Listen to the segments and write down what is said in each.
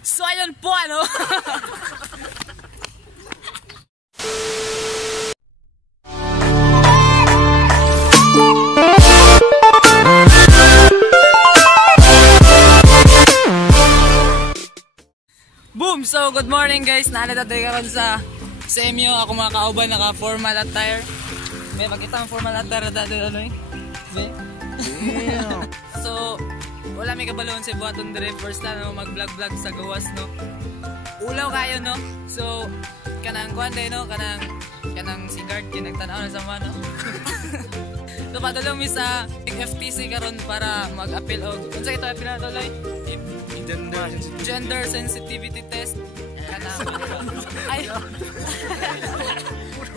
So ayun po ano. Boom! So good morning guys. Naalala tayo karon sa MU. Ako mga kauban naka formal attire. May makita ang formal attire dati ano eh. So wala may kabalon sa buhaton dire first time no, mag-vlog sa gawas no. Ulaw kayo no. So kanang kuan day no, kanang si guard kinagtan-aw na sama no. So padulong mi sa FTC karon para mag-appeal og unsa ito appeal na tuloy? Gender sensitivity test. Kanang ay.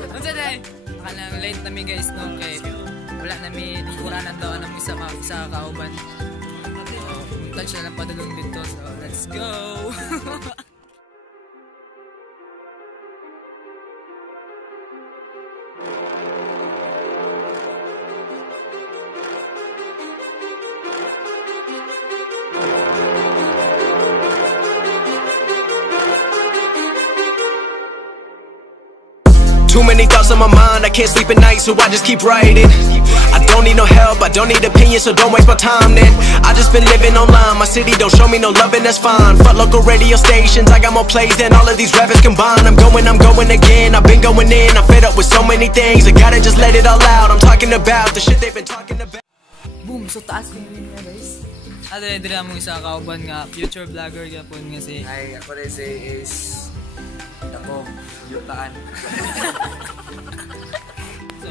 Unsa day? Kanang late na mi guys no kay wala na mi kuranan daw ang isa kauban. Touch na lang padulong dito, so let's go! Too many thoughts on my mind, I can't sleep at night, so I just keep writing. I don't need no help, I don't need opinions, so don't waste my time then. I just been living online, my city don't show me no love and that's fine. Fuck local radio stations, I got more plays than all of these rappers combined. I'm going again, I've been going in, I'm fed up with so many things. I gotta just let it all out, I'm talking about the shit they've been talking about. Boom! So taas yung rin nga guys. Dire mo isa kauban nga, future vlogger nga po nga si... Ay, ako rin si is... Ako, yutaan. So,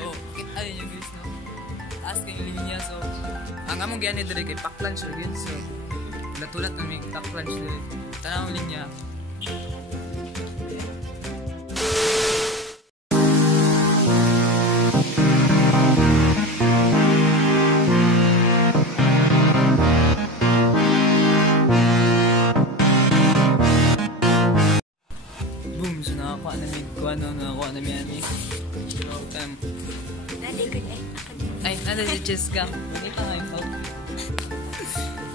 ayun yung guys no. Taas kayong linya so... Ang among gani dire kay pack lunch rin so... Natulat na may pack lunch dire. Tanawang linya. Nakakuha na mi ani. Ay, nada si Cheska. Bonita nga yung pao.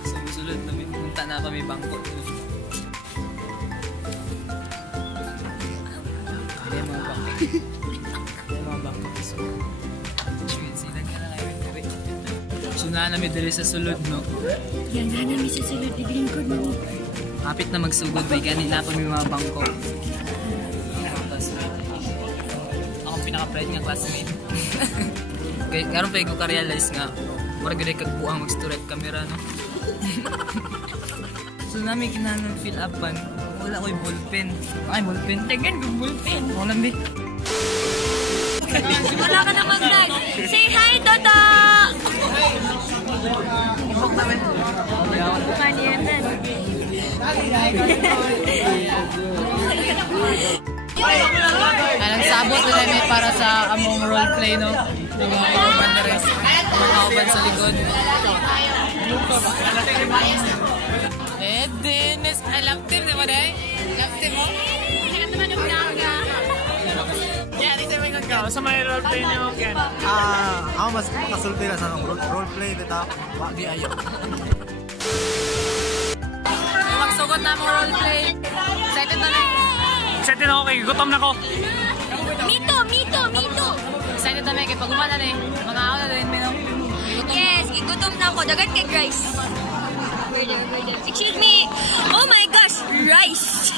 Sumusulod na may punta na kami bangko. Hindi mga bangko. Hindi mga bangko. Sila ka na ngayon kari. So na namin dali sa sulod no. Yan na namin sa sulod. Iglingkod mo. Kapit na magsugod. May ganit na kami mga bangko. Pinaka-pride nga classmate. Okay, karon pa ko ka-realize nga mura gid kag buang mag-storage camera no. So nami kinahanglan fill upan. Wala koy ballpen. Ay ballpen. Dagan ko ballpen. Wala mi. Wala ka na mag-live. Say hi Toto. Ibok naman. Bukan yan na. Anong sabot na namin para sa among roleplay no? Yung mga kauban na rin. Mga kauban sa likod. Eh, Dennis. Ay, laptip na ba dahi? Laptip mo? Hindi ka naman yung naga. Yeah, dito may kagaw. Sa may roleplay niyo, Ken? Ako mas kasulti na sa roleplay dito. Wagi ayaw. Magsugot na mong roleplay. Excited na rin. Excited ako kay gutom na ko. Mito. Excited na rin kay pag-umana na eh. Mga ako na rin, Minong. Yes, gutom na ako. Dagan kay rice. Excuse me. Oh my gosh, rice.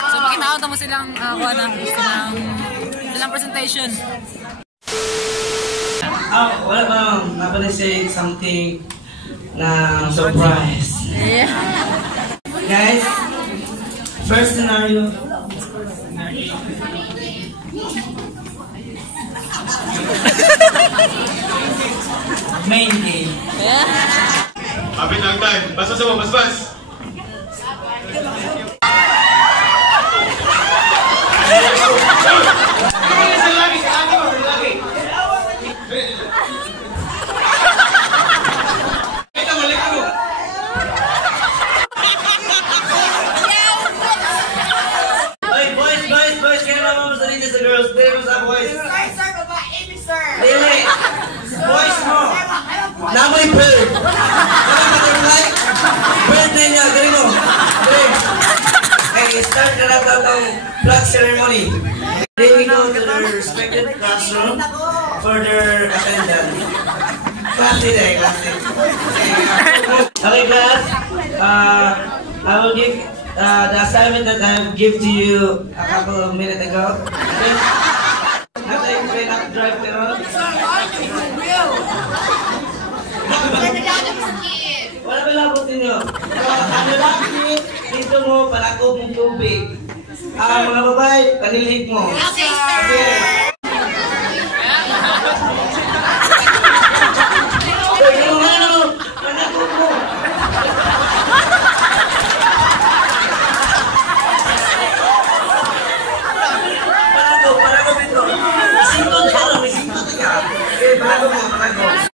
So makita mo silang silang presentation. Wala bang napanisig something na surprise? Yeah. Guys, first scenario. Main game. Yeah. Kapit lang time. Basta sa mo, bas. Namoy po! PAJUD. Like, birthday niya, gawin mo. Okay, start na natin itong flag ceremony. Then we go to their respected classroom for their attendance. Classic day, classic. Okay, class. I will give the assignment that I give to you a couple of minutes ago. Okay? Nothing may not drive the road. Wala ba labot ninyo? Ano lang, dito mo, palakog mong tubig. Mga babae, panilig mo. Okay.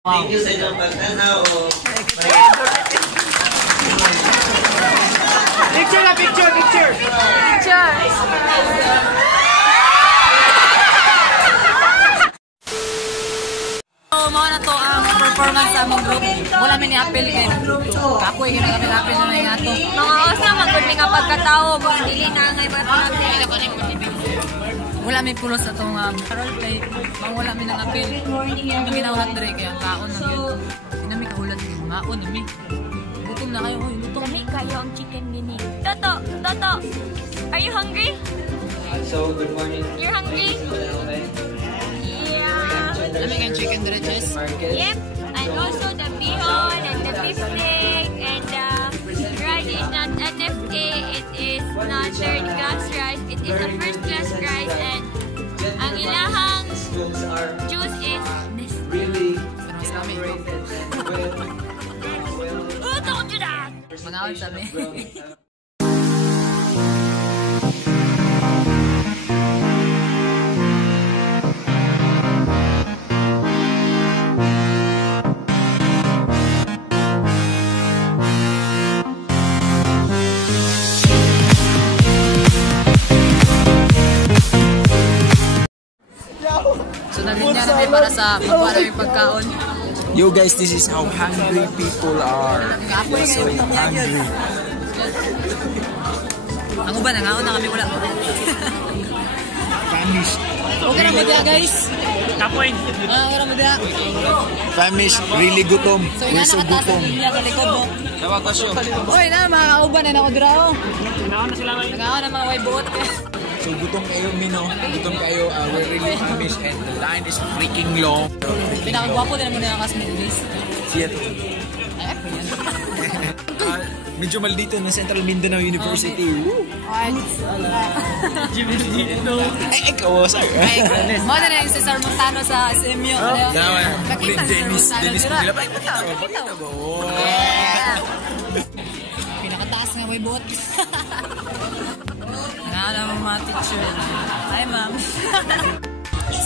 Thank you sa inyong pagtanaw. Picture na, picture! Picture! So, mga na to ang performance sa among group. Wala may ni-apel kayo. Kapoy, ginagapil-apel na yung ato. Mga osa, magkuli nga pagkatao. Dili na ngay matulog. Wala may pulos sa itong roleplay. Wala may nang-apel. Ang ginawahat na rin kaya ang kaon ng yun. Inami kahulat yung maon nami. Gutom na kayo. Uy, gutom. Dami kayo ang chicken nini. Toto! Are you hungry? So, good morning. You're hungry? Yeah. Dami kayong chicken dredges. Yep. And also the bihon and the beef steak and the rice is not NFA. It is not third class rice. It is a first class rice and ang ilahang juice is this. Really Oh, don't do that! Manawag sa amin. So nalinya namin para sa makuha namin pagkaon. Yo guys, this is how hungry people are. We're so hungry. Ang uban, nangaon na kami wala. Famish. Okay na mo dia guys. Kapoy. Okay na mo dia. Famish, really gutom. So We're so gutom. ina na likod mo. Oy na mga kauban na ako dira oh. Nangaon na sila ngayon. Nangaon na mga way buot. So gutom kayo, Mino. Gutom kayo. We're really famished and the line is freaking long. Pinakagwapo din naman yung classmate guys. Siya to. Medyo maldito na Central Mindanao University. Woo! Ay, ikaw, sir. Mo na yung Cesar Montano sa SMU. Nakita Dennis Pagila. Pakita ba? Pinakataas nga way buot. Nangaon na mga teacher. Hi ma'am.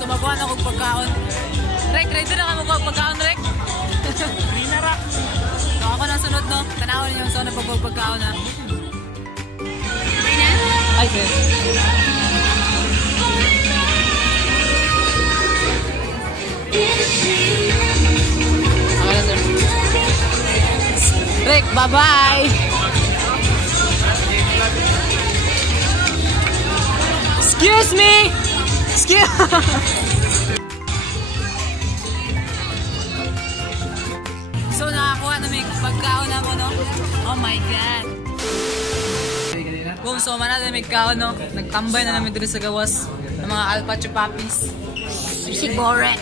So makuha na kong pagkaon. Rek, ready na ka makuha pagkaon, Rek? Rinara. So ako na sunod, no? Tanawin niyo sa pagkaon na. Ay, sir. Okay na, sir. Rek, bye-bye! Excuse me! Excuse So, nakakuha na may pagkaon na mo, no? Oh my God! Kung so, manada may kaon, no? Nagtambay na namin dito sa gawas ng mga alpa chupapis. Sigore!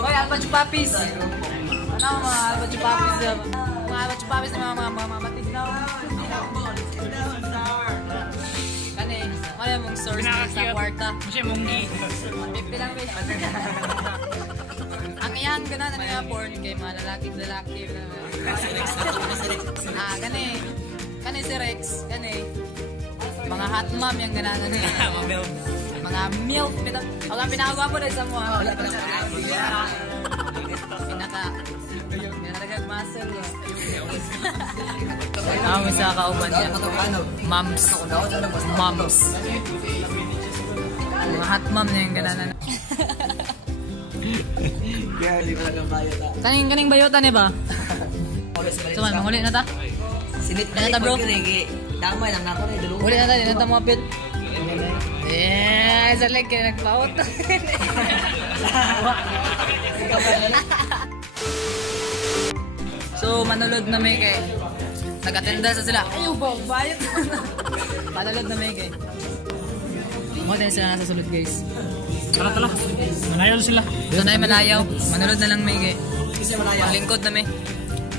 Hoy, alpa chupapis! Ano mga alpa chupapis? Mga alpa chupapis na mga matid na. Kani, wala mong source sa kwarta. Masya munggi. Pipi lang, wait. Ang iyang gana na nga porn kay mga lalaki. Kani. Kani si Rex. Kani. Mga hot mom yung gana na niya. Mga milk. Ang pinakagwapo na sa mo. Pinakagag muscle. Ang isa kauban niya. Moms. Mga hot mom na yung gana na. Kaya hindi ko lang bayot ah. Kaning bayota ni ba? So man, manguli na ta. Sinit Ano ta, bro? Damay lang nato ni dulu. Uli na ta, di na ta mo apil. Sa leg kaya nagpaot. So manulod na may kay nag-attenda sa sila. Ayaw ba, bayot. Manulod na may kay. Mo din sila nasa sulod guys. Tala. Manayaw sila. Doon na manayaw. Manulod na lang may kay. Paglingkod na may.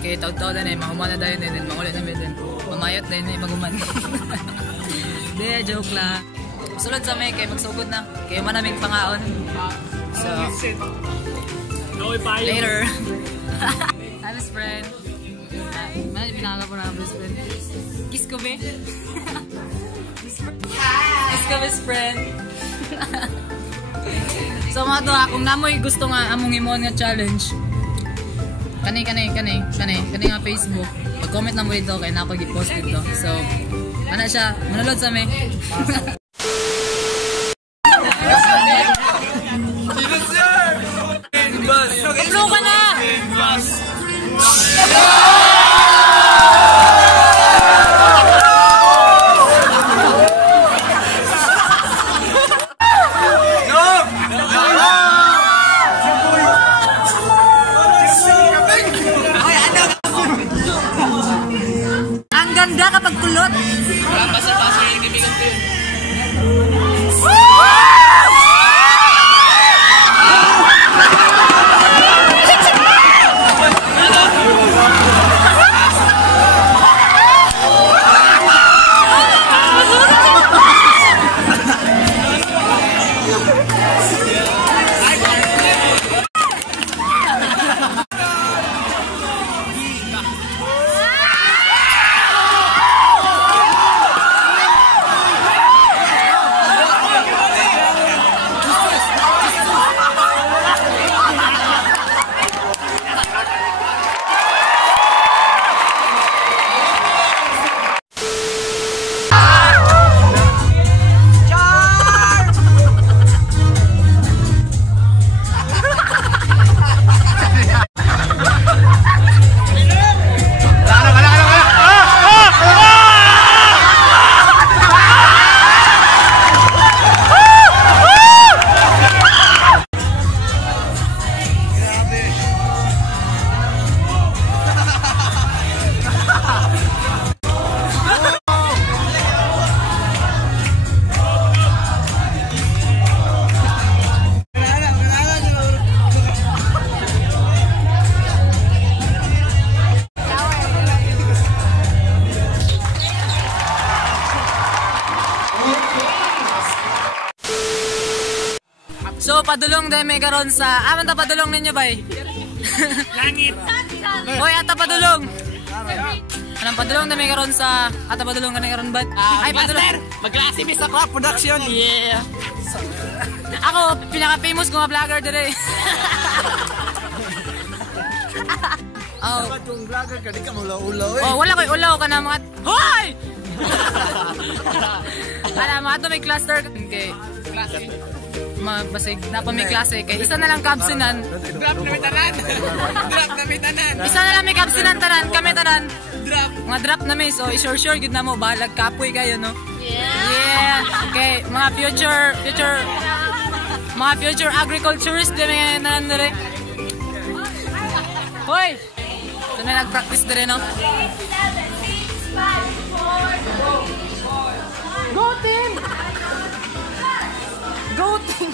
Kay taw-taw na may mahuman na dahil din. Mangulit na may din. Mamayot dahil may maguman. Hindi, joke lang. Sulod sa may kay magsugod na. Kaya manaming pangaon. So, later. Hi, best friend. Mana pinakala po na best friend. Kiss ko be. Kiss ko best friend. So mga to, kung namoy gusto nga among imon nga challenge. Kani nga Facebook. Pag-comment na mo dito kay nako gi-post dito. So, ana siya, manulod sa me. Uplo ka na! Ang ganda kapag kulot! Pasal-pasal yung ibigan ko yun. So, padulong dahil may karon sa... Aman ta padulong ninyo, bay? Langit. Hoy, ata padulong! Anong padulong dahil may karon sa... Ata padulong ka na karon, ba? Ay, padulong! Mag-klase miss ako, production. Yeah! Ako, pinaka-famous ko nga vlogger dire. Oh. Dapat yung vlogger ka, di ka ulaw-ulaw eh. Oh, wala ko'y ulaw ka na mga... Hoy! Alam, mga ito may cluster. Okay. Klase. Basig, dapat may klase. Kaya isa na lang kabsinan. Drop na may tanan. Drop na may tanan. Isa na lang may kabsinan tanan. Kami tanan. Drop. Mga drop na may. So, sure good na mo. Balag kapoy kayo, no? Yeah. Okay. Mga future agriculturist din may nanan dire. Hoy! Ito na nag-practice dire, no? Go team! Go team!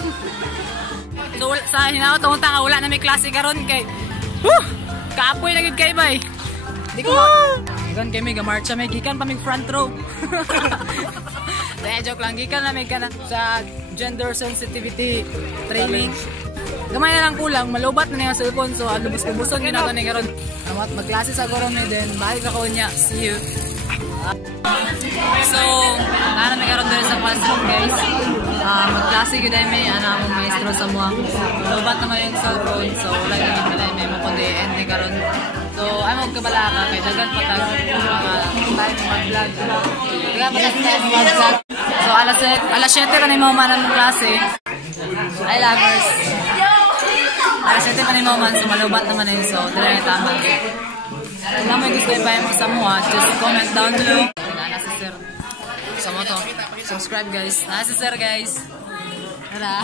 So sa hinaw tong tanga wala na may klase karon kay kaapoy na gid kay bay. Di ko gikan kay may gamarcha may gikan pa may front row. Dahil joke lang gikan na may kana sa gender sensitivity training. Gamay na lang kulang malubat na niya sa cellphone so lubos-luboson ginagawa ni karon. Magklase sa karon ni then balik ako niya. See you. So, nana may karon dito sa classroom guys. Magklase gud ay may among maestro sa mga lubat naman yung cellphone. So, wala gyud nila may mo kundi end ni karon. So, ay mo kabalaka kay dagan patag mga mag-vlog. Dagan patag mag-vlog. So, alas 7 kanay mo man ang klase. I lovers. Alas 7 pa ni Noman, so malubat naman na yun. So, dala yung tama. Kung naman gusto ipahin mo sa mua, just comment down below. Nana si Sir. Sa mo to. Subscribe guys. Nana si Sir guys. Tara.